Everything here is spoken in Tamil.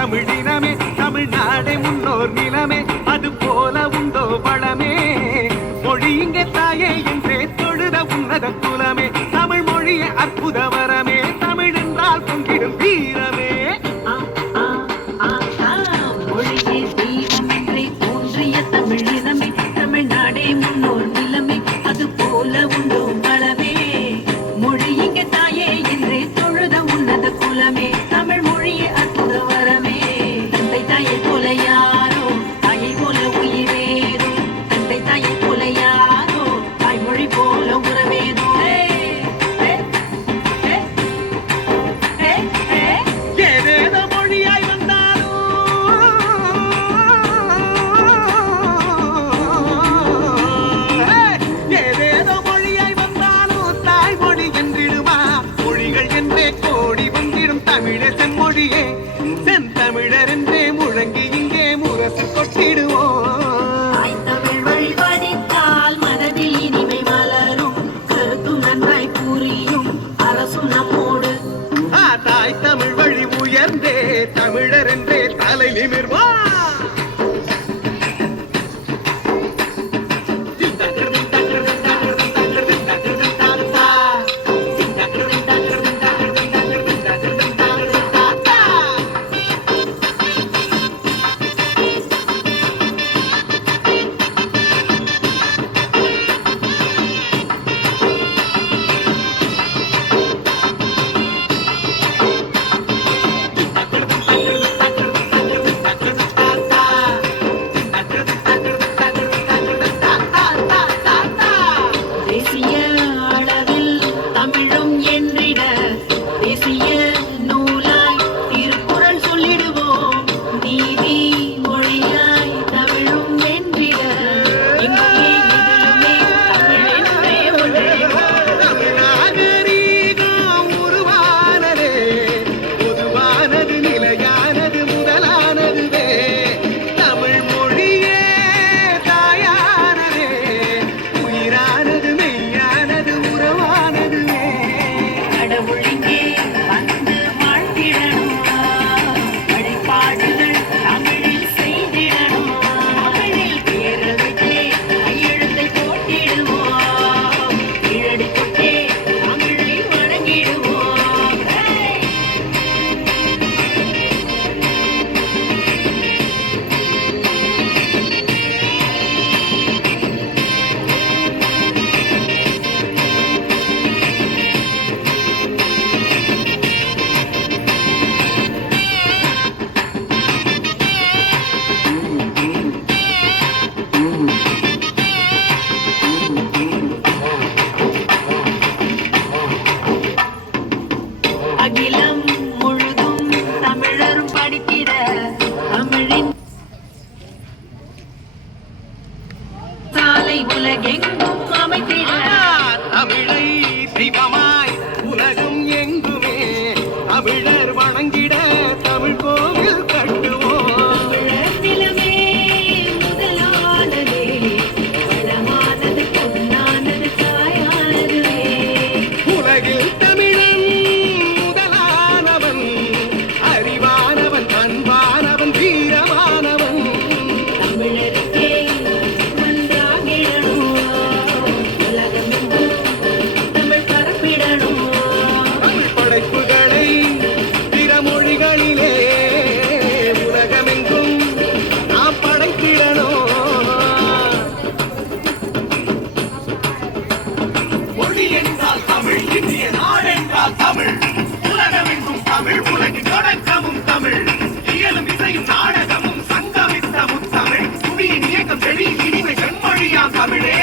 தமிழினமே தமிழ்நாடே முன்னோர் நிலமே அது போல உண்டோ வளமே மொழி இங்கே தாயே என்றே தொழுத உன்னத குலமே. தமிழ் மொழிய அற்புத வரமே தமிழ் என்றால் பொங்கிடும் வீரமே. மொழியே தெய்வம் என்றே தோன்றிய வழி தமிழர் என்றே தலை நிமிர்வா மொழி இனிமை செம்மொழியாம் தமிழே.